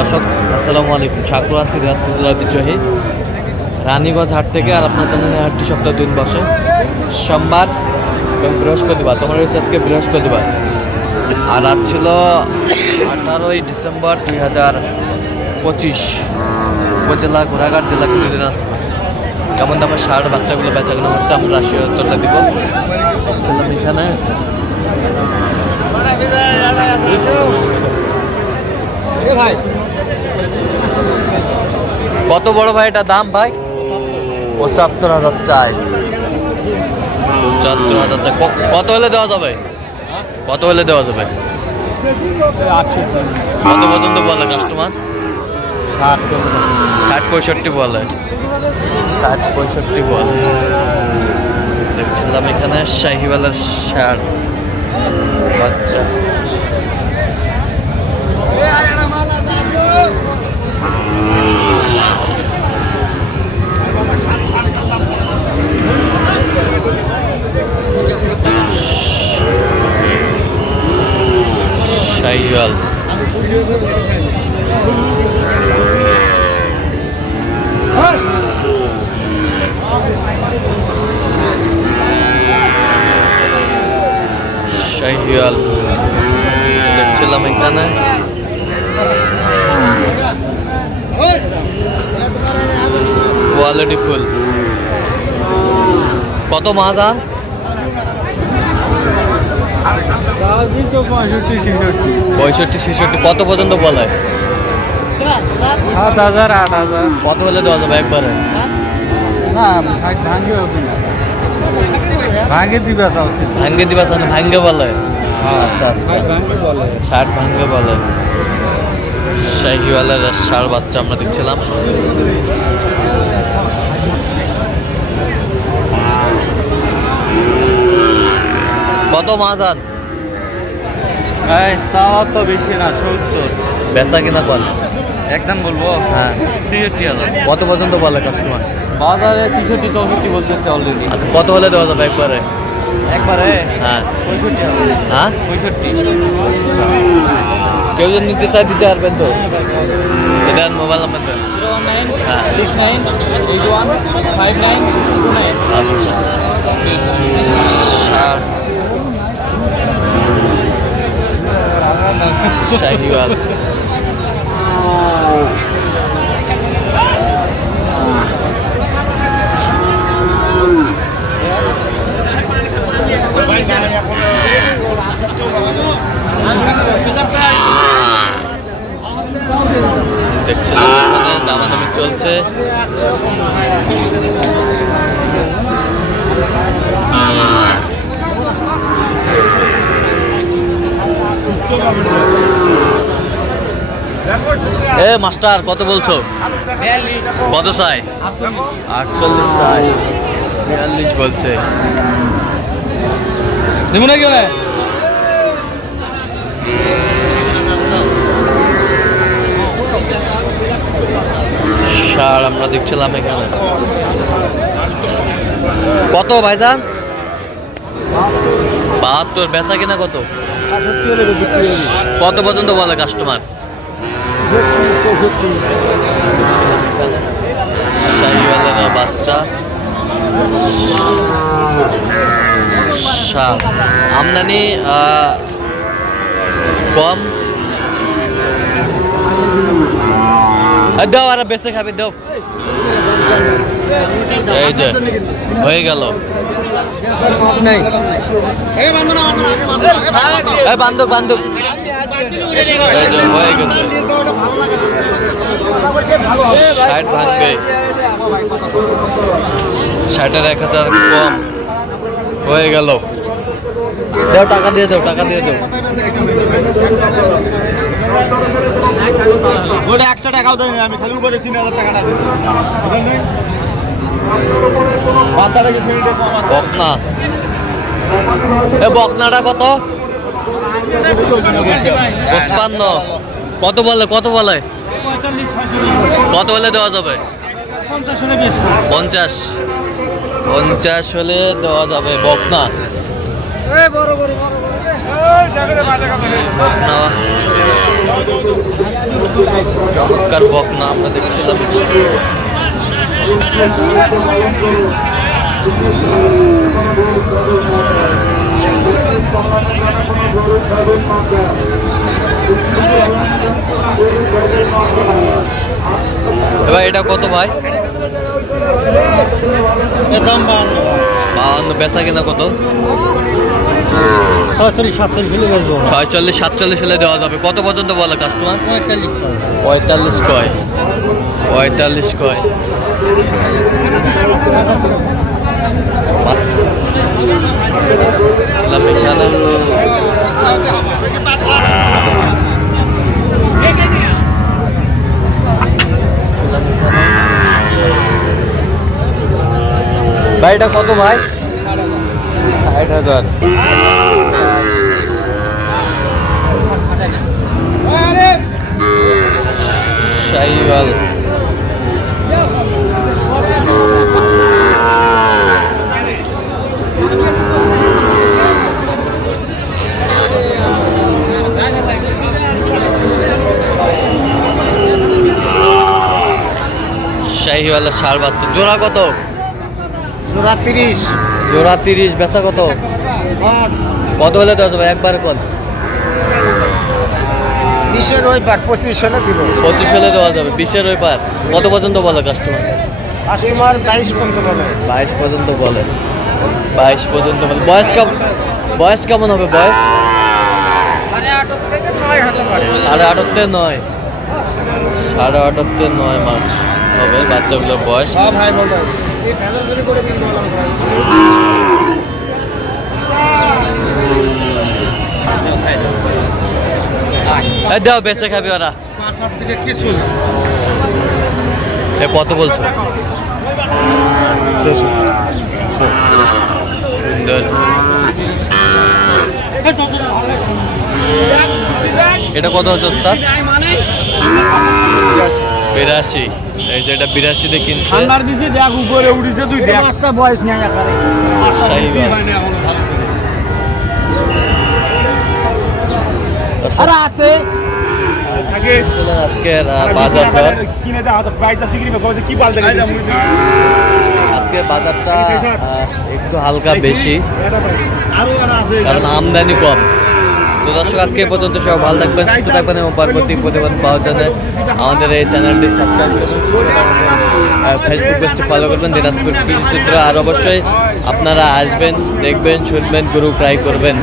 দর্শক আসসালামু আলাইকুম, স্বাগত আছি দিনাজপুর জেলার ঐতিহ্যবাহী রানীগঞ্জ হাট থেকে। আর আপনার জানেন এই হাটটি সপ্তাহে 2 দিন বসে, সোমবার এবং বৃহস্পতিবার। তোমার রয়েছে আজকে বৃহস্পতিবার, আর আজ ছিল 18ই ডিসেম্বর 2025। উপজেলা ঘোড়াঘাট, জেলা কিন্তু দিনাজপুর। কেমন দামের ষাঁড় বাচ্চাগুলো বেচাকেনা হচ্ছে আমরা রাশিয়ার উত্তরটা দিব। ছিলাম এখানে কত বড় ভাই এটা দাম ভাই? 75,000 চাই। 75,000 চাই। কত হলে দেওয়া যাবে? কত হলে দেওয়া যাবে? কত পর্যন্ত বলে কাস্টমার? 60-65 বলে। 60-65 বলে। দেখছিলাম এখানে শাহিওয়ালের ষাঁড় বাচ্চা। শাহিওয়াল শাহিওয়াল দেখছিলাম এখানে। Quality full. কত মাজান? 65-66। কত পর্যন্ত বলে? 7,000 8,000। কত হলে দেওয়া যাবে একবারে? না ভাঙ্গে দিবা চাচ্ছি। ভাঙ্গে দিবা চান? ভাঙ্গে বলে? আচ্ছা আচ্ছা, ভাঙ্গে বলে। 60 ভাঙ্গে বলে। শাহিওয়ালের ষাঁড় বাচ্চা আমরা দেখছিলাম। কত মাজান? চাওয়া তো বেশি না, 70। বেচা কিনা কর? একদম বলবো হ্যাঁ। 63,000। কত পর্যন্ত বলে কাস্টমার? বাজারে 63-64 বলতেছে অলরেডি। আচ্ছা, কত হলে দেওয়া যাবে একবারে? একবারে হ্যাঁ 65,000। হ্যাঁ 65। কেউ যদি নিতে চায় দিতে পারবেন তো? সেটা মোবাইল নাম্বার দেন। 01969815929। আচ্ছা। শাহিওয়াল দেখছিলাম এখানে দামাদামি চলছে। এ মাস্টার কত বলছো? 42। কত চাই? 48 চাই। 42 বলছে। দেবো না কেউ না। ষাঁড় আমরা দেখছিলাম এখানে। কত ভাইজান? 72। বেচা কিনা কত? কত পর্যন্ত বলে কাস্টমার? 64। বাচ্চা ষাঁড়। আমদানি কম। দাও আর বেঁচে খাবি, দাও। এই যে হয়ে গেল। বান্ধব বান্ধব এই যে হয়ে গেছে। 60 ভাঙবে। 60-এর 1,000 কম হয়ে গেল। দাও, টাকা দিয়ে দাও, টাকা দিয়ে দাও। ওটা 1 টাকাও দেয়নি, আমি খালি উপরে 3,000 টাকাটা দিচ্ছি। বকনা। এ বকনাটা কত? 55। কত বলে? কত বলে? 45-46। কত হলে দেওয়া যাবে? 50। 50 হলে দেওয়া যাবে। বকনা বকনা আর বকনা আমরা দেখছিলাম। এবার এটা কত ভাই? দাম 52। বেচা কিনা কত? 46-47 কিলো বেচবো। 46-47 হলে দেওয়া যাবে। কত পর্যন্ত বলে কাস্টমার? 45 কয়। 45 কয়। ছিলাম এখানে। ভাই এটা কত ভাই? 60,000। শাহিওয়াল। শাহিওয়ালের ষাঁড় বাচ্চা। জোড়া কত? জোড়া 30। জোড়া 30। বেচা কত? কত হলে দেওয়া যাবে একবার কল? 20-এর ওই পার 25 হলে দিব। 25 হলে দেওয়া যাবে। 20-এর ওই পার। কত পর্যন্ত বলে কাস্টমার? কাস্টমার 22 পর্যন্ত বলে। 22 পর্যন্ত বলে। 22 পর্যন্ত বলে। বয়স কেমন হবে? বয়স 8.5 থেকে 9 হতে পারে। 8.5 থেকে 9। 8.5 থেকে 9 মাস হবে বাচ্চাগুলোর বয়স। হ্যাঁ ভাই বলতে এই ভেজাল যদি করে বিল বললাম দাও বেঁচে খাবি ওরা। 5-7 থেকে কিছু না। এ কত বলছো? সুন্দর। এটা কত হচ্ছে ওস্তাদ? 82। এই যে এটা 82 দিয়ে কিনছে। ঠান্ডার বেশি দেখ উপরে উঠেছে তুই দেখ একটা বয়স নেই একারে আরে আছে আজকের বাজার দর। কিনে দাও তো প্রাইস আছে কি পাল্টে আজকে বাজারটা একটু হালকা বেশি, আরো আছে কারণ আমদানি কম। তো দর্শক আজকে এই পর্যন্ত সব ভালো থাকবেন, সুস্থ থাকবেন এবং পরবর্তী প্রতিবেদন পাওয়ার জন্য আমাদের এই চ্যানেলটি সাবস্ক্রাইব করুন, ফেসবুক পেজটি ফলো করবেন দিনাজপুর কৃষি চিত্র। আর অবশ্যই আপনারা আসবেন, দেখবেন, শুনবেন, গরু ট্রাই করবেন।